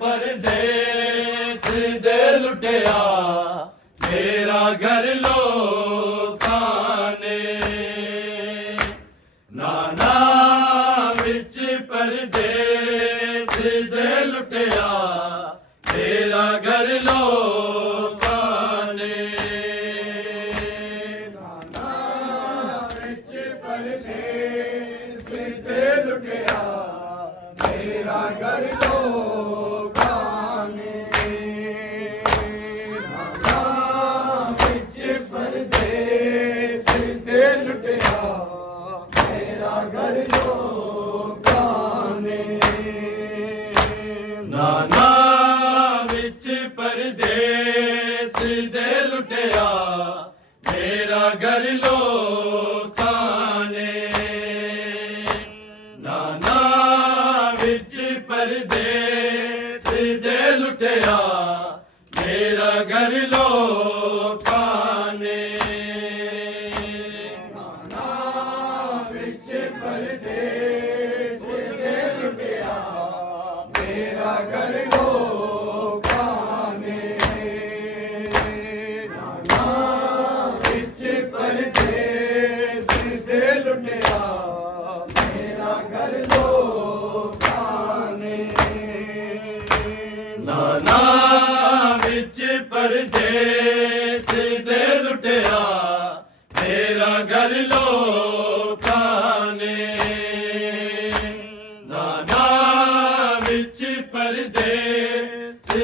परदेस दे लुटिया मेरा घर लोकां ने नाना विच परदेस दे लुटिया मेरा घर लोकां ने नाना विच परदेस दे लुटिया मेरा घर नाना विच परदेस दे लुटिया मेरा घर लोकां ने नाना विच परदेस दे लुटिया मेरा घर लोकां ने नाना विच परदेस दे लुटिया मेरा घर लोकां ने नाना विच परदेस दे लुटिया मेरा घर लोकां ने नाना विच परदेस दे लुटिया मेरा घर लोकां ने नाना विच परदेस दे लुटिया मेरा घर लोकां ने नाना विच परदेस दे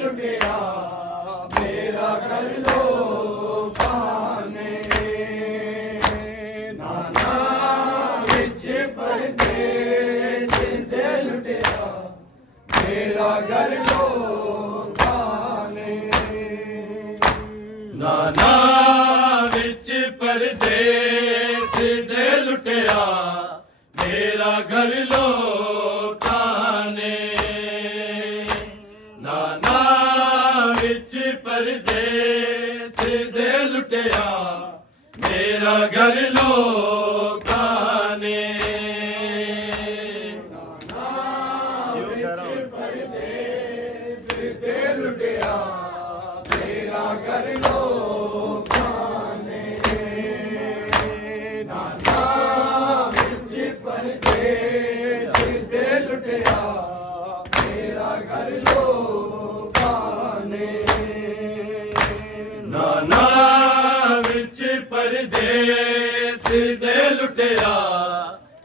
लुटिया मेरा घर लोकां ने नाना विच परदेस दे लुटिया मेरा घर लोकां ने नाना विच परदेस दे लुटिया मेरा घर लोकां ने नाना विच परदेस दे लुटिया मेरा घर लोकां ने नाना विच परदेस दे लुटिया मेरा घर लोकां ने नाना विच परदेस दे लुटिया मेरा घर लोकां ने नाना विच परदेस दे लुटिया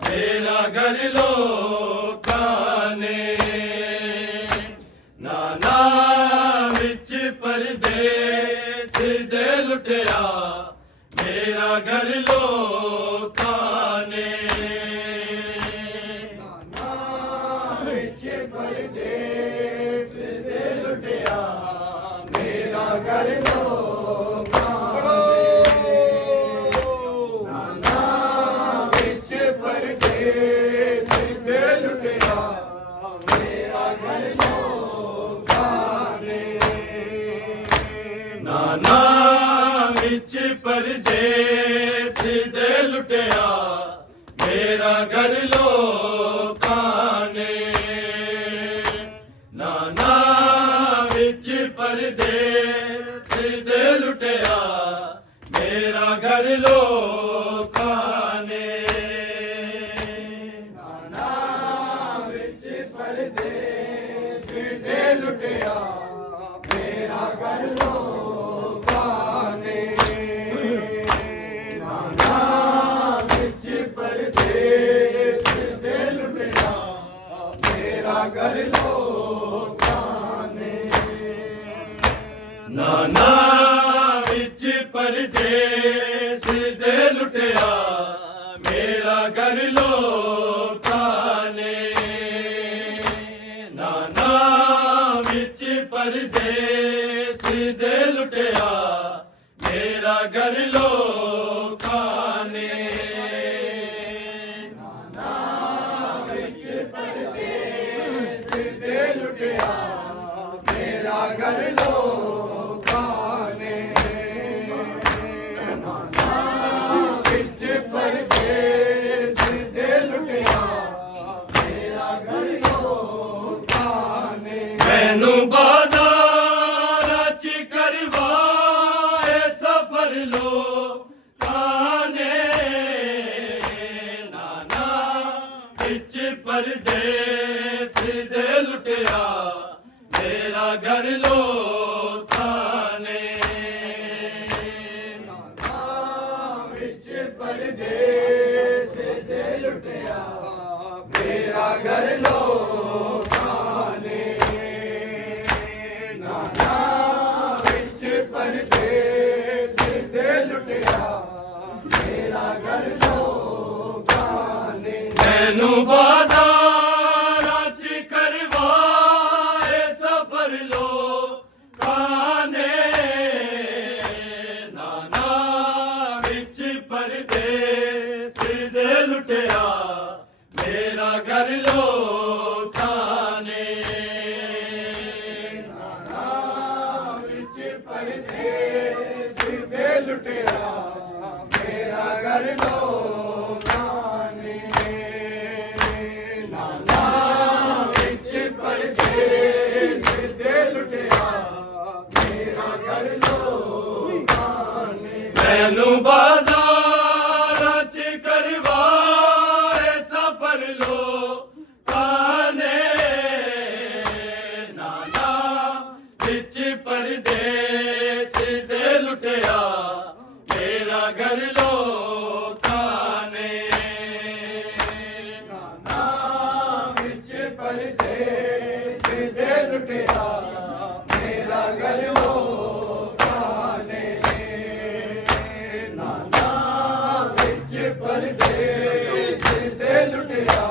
मेरा घर लोकां ने नाना विच परदेस दे लुटिया मेरा घर लोकां ने नाना विच परदेस दे लुटिया मेरा घर लोकां नाना विच परदेस दे लुटिया मेरा घर लोकां ने नाना विच परदेस दे लुटिया मेरा घर लोकां ने नाना विच परदेस दे लुटिया मेरा घर लोकां ने नाना विच परदेस दे लुटिया मेरा घर लोकां ने नाना विच परदेस दे लुटिया मेरा घर लोकां ने नाना विच परदेस दे लुटिया मेरा घर लोकां ने नाना विच परदेस दे लुटिया मेरा घर लोकां ने नाना विच परदेस दे लुटिया मेरा घर लोकां ਲੋਕਾਂ ਨੇ ਨਾਨਾ ਵਿੱਚ ਪਰਦੇਸ ਦੇ ਲੁਟਿਆ ਮੇਰਾ ਘਰ ਲੋਕਾਂ ਨੇ ਨਾਨਾ ਵਿੱਚ ਪਰਦੇਸ ਦੇ ਲੁਟਿਆ ਮੇਰਾ ਘਰ ਲੋਕਾਂ ਨੇ ਨਾਨਾ ਵਿੱਚ ਪਰਦੇਸ ਦੇ ਲੁਟਿਆ ਮੇਰਾ ਘਰ ਲੋਕਾਂ ਨੇ ਮੈਨੂੰ ਬਾਜ਼ਾਰਾਂ ਚ ਕਰਵਾਏ ਸਫਰ ਲੋਕਾਂ ਨੇ ਨਾਨਾ ਵਿੱਚ ਪਰਦੇਸ ਦੇ ਲੁਟਿਆ ਮੇਰਾ ਘਰ ਲੋਕਾਂ ਨੇ ਨਾਨਾ ਵਿੱਚ ਪਰਦੇਸ ਦੇ ਲੁਟਿਆ ਮੇਰਾ ਘਰ ਲੋਕਾਂ ਨੇ ਨਾਨਾ ਵਿੱਚ ਪਰਦੇਸ ਦੇ ਲੁਟਿਆ ਮੇਰਾ ਘਰ ਲੋਕਾਂ ਨੇ ਮੈਨੂੰ ਬਾਜ਼ਾਰਾਂ ਚ ਕਰਵਾਏ ਸਫਰ ਲੋਕਾਂ ਨੇ ਨਾਨਾ ਵਿੱਚ ਪਰਦੇਸ ਦੇ ਲੁਟਿਆ ਮੇਰਾ ਘਰ ਲੋਕਾਂ ਨੇ ਨਾਨਾ ਵਿੱਚ ਪਰਦੇਸ ਦੇ ਲੁਟਿਆ ਮੇਰਾ ਘਰ ਲੋਕਾਂ ਨੇ ਨਾਨਾ ਵਿੱਚ ਪਰਦੇਸ ਦੇ ਲੁਟਿਆ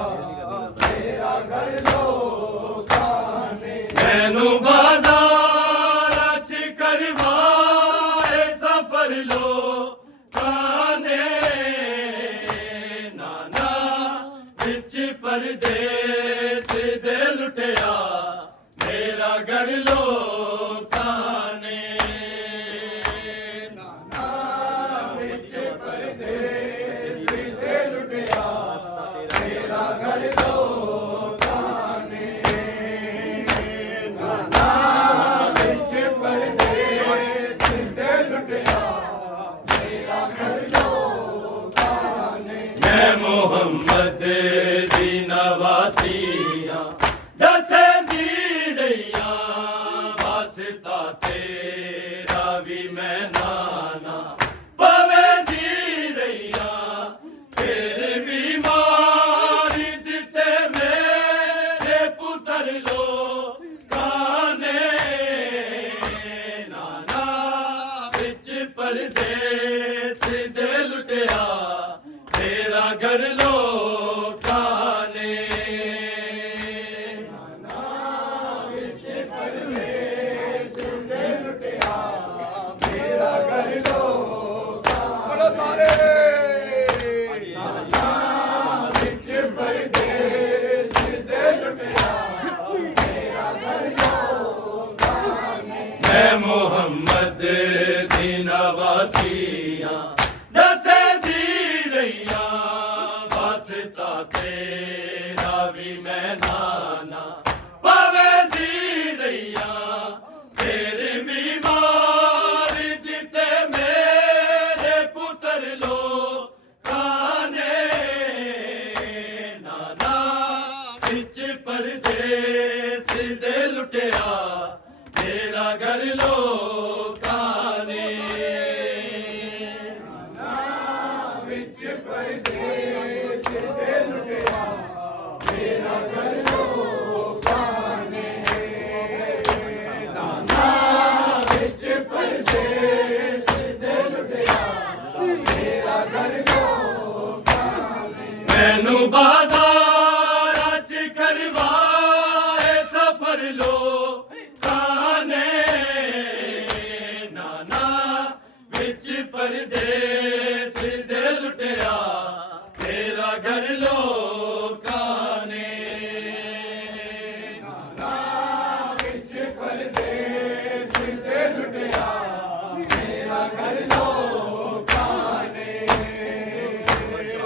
ਮੇਰਾ ਘਰ ਲੋਕਾਂ ਨੇ ਮੈਨੂੰ ਬਾਜ਼ਾਰਾਂ ਚ ਕਰਵਾਏ ਸਫਰ ਲੋਕਾਂ ਨੇ ਨਾਨਾ ਵਿੱਚ ਪਰਦੇਸ ਦੇ ਲੁਟਿਆ ਮੇਰਾ ਘਰ ਲੋਕਾਂ ਨੇ ਨਾਨਾ ਵਿੱਚ ਪਰਦੇਸ ਦੇ ਲੁਟਿਆ ਮੇਰਾ ਘਰ ਲੋਕਾਂ ਨੇ ਨਾਨਾ ਵਿੱਚ ਪਰਦੇਸ ਦੇ ਲੁਟਿਆ ਮੇਰਾ ਘਰ ਲੋਕਾਂ ਨੇ ਮੈਂ ਮੁਹੰਮਦ ਦੀ ਨਵਾਸੀਆਂ ਦਸਦੀ ਰਹੀਆਂ ਵਾਸਤਾ ਤੇਰਾ ਵੀ ਮੈਂ ਨਾਨਾ ਪਵੇ ਦੀ ਰਹੀਆਂ ਫਿਰ ਵੀ ਮਾਰ ਦਿੱਤੇ ਮੇਰੇ ਪੁੱਤਰ ਲੋਕਾਂ ਨੇ ਨਾਨਾ ਵਿੱਚ ਪਰਦੇਸ ਦੇ ਲੁਟਿਆ ਮੇਰਾ ਘਰ ਲੋਕਾਂ ਨੇ ਨਾਨਾ ਵਿੱਚ ਪਰਦੇਸ ਦੇ ਲੁਟਿਆ ਮੇਰਾ ਘਰ ਲੋਕਾਂ ਬੜਾ ਸਾਰੇ ਨਾਨਾ ਵਿੱਚ ਪਰਦੇਸ ਦੇ ਲੁਟਿਆ ਮੇਰਾ ਘਰ ਲੋਕਾਂ ਨੇ ਮੈਂ ਮੁਹੰਮਦ ਦੀ ਨਵਾਸੀਆਂ ਦਸਦੀ ਰਹੀਆਂ ਵਾਸਤਾ ਤੇਰਾ ਵੀ ਮੈਂ ਨਾਨਾ ਪਵੇ ਦੀ ਰਹੀਆਂ ਫਿਰ ਵੀ ਮਾਰ ਦਿੱਤੇ ਮੇਰੇ ਪੁੱਤਰ ਲੋਕਾਂ ਨੇ ਨਾਨਾ ਵਿੱਚ ਪਰਦੇਸ ਦੇ ਲੁਟਿਆ ਮੇਰਾ ਘਰ ਲੋਕਾਂ ਨੇ ਨਾਨਾ ਵਿੱਚ ਪਰਦੇਸ ਦੇ ਲੁਟਿਆ ਮੇਰਾ ਘਰ ਲੋਕਾਂ ਨੇ ਨਾਨਾ ਵਿੱਚ ਪਰਦੇਸ ਦੇ ਲੁਟਿਆ ਮੇਰਾ ਘਰ ਲੋਕਾਂ ਨੇ ਮੈਨੂੰ ਬਾਜ਼ਾਰਾਂ ਚ ਕਰਵਾਏ ਸਫਰ ਲੋਕਾਂ ਨੇ ਨਾਨਾ ਵਿੱਚ ਪਰਦੇਸ ਦੇ ਲੁਟਿਆ ਮੇਰਾ ਘਰ ਲੋਕਾਂ ਨੇ ਨਾਨਾ ਵਿੱਚ ਪਰਦੇਸ ਦੇ ਲੁਟਿਆ ਮੇਰਾ ਘਰ ਲੋਕਾਂ ਨੇ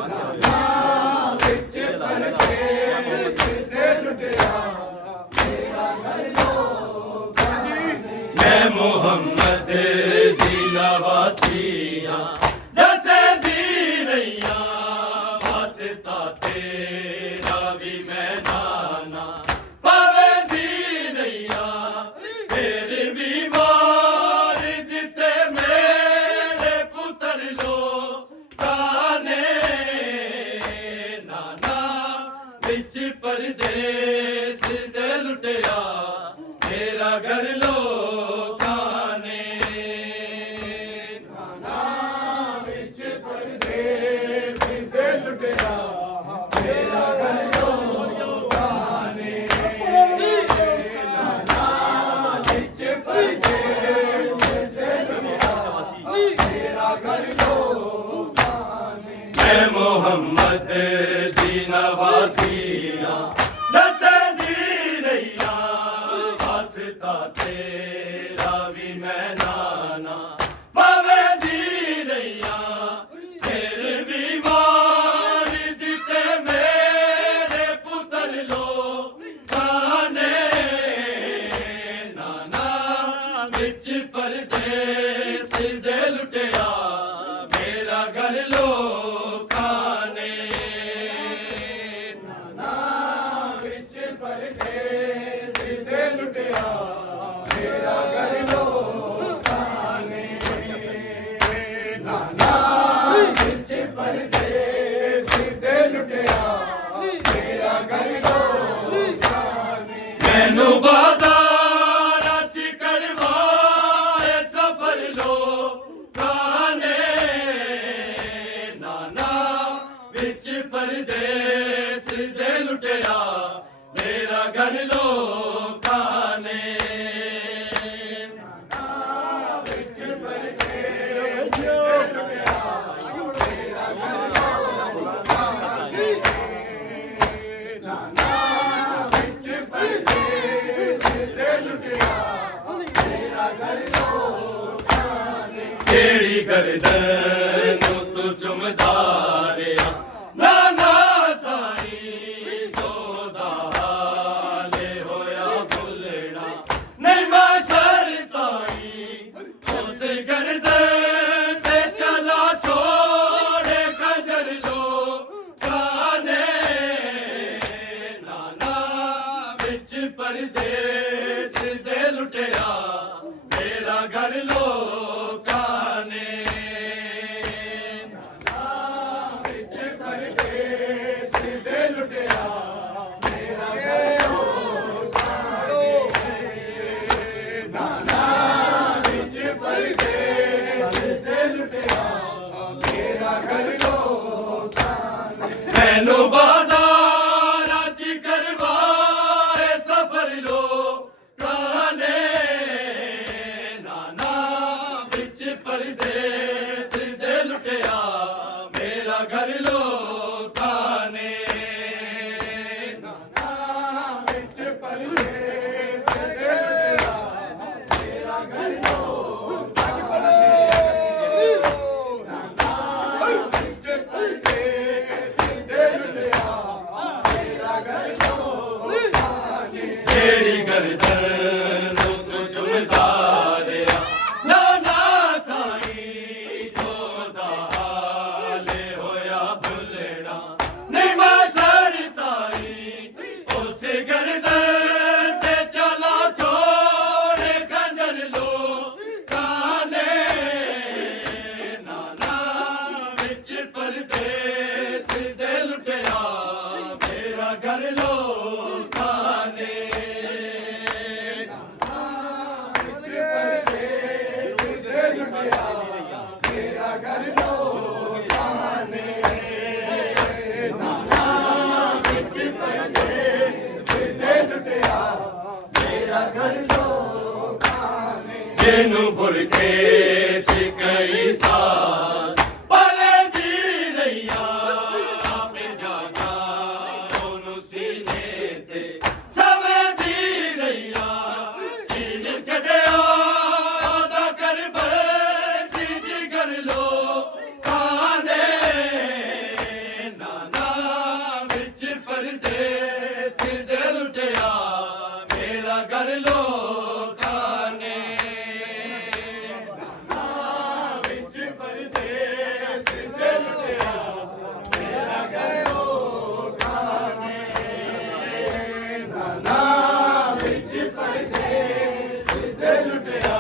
ਨਾਨਾ ਵਿੱਚ ਪਰਦੇਸ ਦੇ ਲੁਟਿਆ ਮੇਰਾ ਘਰ ਲੋਕਾਂ ਨੇ ਮੈਂ ਮੁਹੰਮਦ ਦੀ ਨਵਾਸੀ नाना पवे दी रैया फिर भी मार दिते मेरे पुत्र लो खाने नाना बिच परदेस दे लुटिया मेरा घर लो खाने नाना बिच परदेस दे लुटिया मेरा घर लो खाने नाना बिच परदेस दे लुटिया मेरा घर लो खाने मैनू बाजार च करवाए सफर लो खाने नाना बिच परदेस दे लुटिया मेरा घर लो खाने नाना बिच परदेस दे लुटिया मेरा घर लो खाने नाना बिच परदेस दे लुटिया मेरा घर लो खाने केड़ी गर्दन तू चुमदा रिया नाना साई जोदा हाले होया भुलना नहीं माशर ताई उस गर्दन ते चला छोड़े खंजर लो खाने नाना बिच परदेस दे लुटिया मेरा घर लो खाने नाना बिच परदेस दे लुटिया मेरा घर लो खाने नाना बिच परदेस दे लुटिया मेरा घर लो खाने मैनू बाजार च करवाए सफर लो खाने नाना बिच परदेस दे लुटिया मेरा घर लो खाने नाना बिच परदेस दे लुटिया मेरा घर लो खाने नाना बिच परदेस दे लुटिया मेरा घर लो खाने केड़ी गर्दन तू चुमदा रिया नाना साई जोदा हाले होया भुलना नहीं माशर ताई उस गर्दन ते चला छोड़े खंजर लो खाने नाना बिच परदेस दे लुटिया मेरा घर लो खाने नाना बिच परदेस दे लुटिया मेरा घर लो खाने नाना बिच परदेस दे लुटिया मेरा घर लो खाने जेनू बुरके च कई साल पले दी रैया आपे जागा ओनू सीने ते सवे दी रैया चीन छड़िया ओदा कर जी कर लो खाने नाना बिच परदेस दे लुटिया मेरा घर लो खाने नाना बिच परदेस दे लुटिया मेरा घर लो खाने नाना बिच परदेस दे लुटिया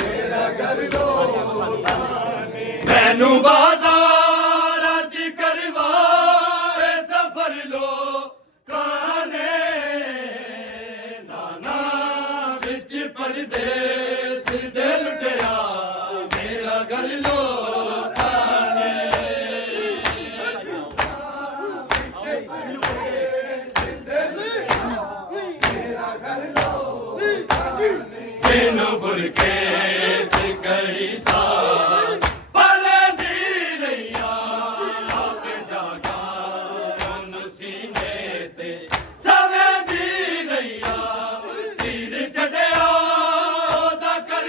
मेरा घर लो खाने मैनू बाजार च करवाए सफर लो खाने नाना बिच परदेस दे लुटिया मेरा घर लो खाने जिन बुरके च कई साल पले दी रैया आपे जागा उन सीने ते सवे दी रैया चीर छड़िया ओदा कर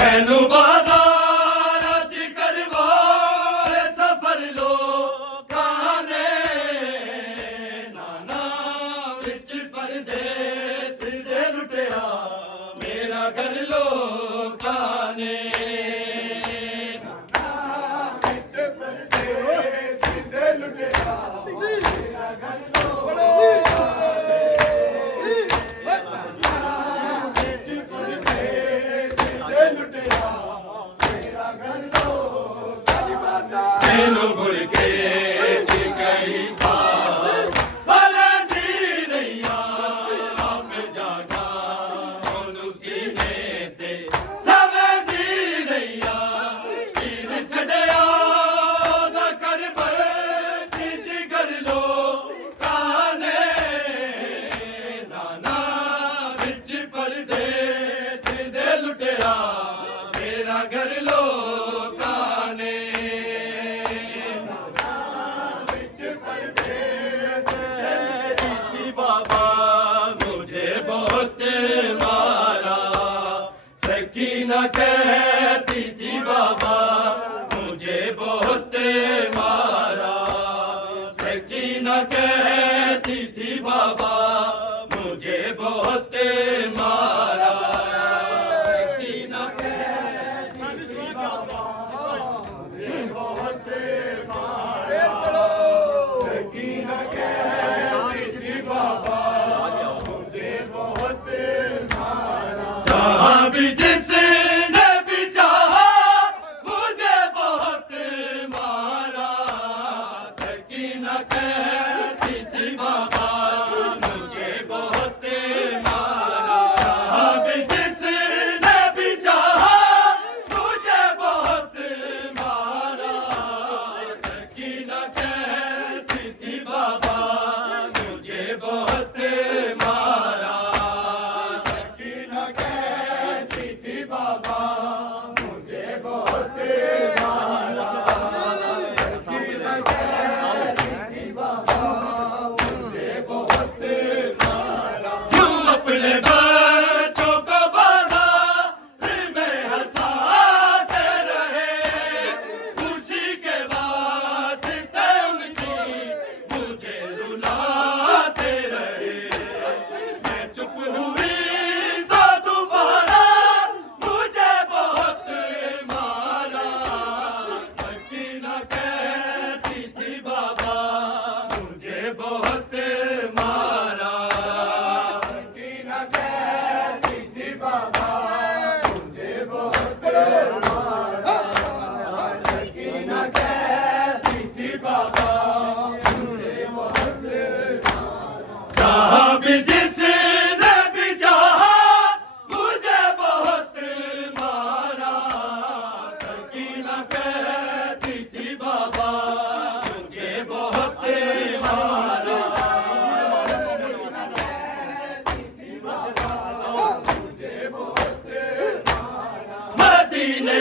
मैनू बाजार च करवाए सफर लोकां ने नाना विच परदेस दे लुटिया मेरा घर लोकां ने मैनू बुरके च कई साल भलदी रहिया आप जागा ओनू सीने ते सवदी रहिया पीर छड़िया दा करबल च जिगर लोकां ने नाना विच परदेस दे लुटिया मेरा घर लोकां ने बाबा मुझे बहुत मारा सकीना कहती थी बाबा मुझे बहुत मारा सकीना कहती थी बाबा मुझे बहुत मारा सकीना कहती थी बाबा मुझे बहुत मारा सकीना जहाँ भी जिसने भी चाहा मुझे बहुत मारा सकीना कहती थी बाबा मुझे बहुत मारा जहाँ भी जिसने भी चाहा मुझे बहुत मारा सकीना कहती थी बाबा मुझे बहुत मारा सकीना कहती थी बाबा मुझे बहुत मारा सकीना कहती थी बाबा मुझे बहुत मारा क्यों अपने बच्चों को बाजार में हंसाते रहे खुशी के वास्ते उनकी मुझे रुलाते रहे मैं चुप हुई तो दोबारा मुझे बहुत मारा सकीना कहती थी बाबा मुझे बहुत मारा सकीना कहती थी बाबा मुझे बहुत मारा सकीना कहती थी बाबा मुझे बहुत जहाँ भी जिसने भी चाहा मुझे बहुत मारा सकीना कहती थी बाबा मुझे बहुत मारा मदीने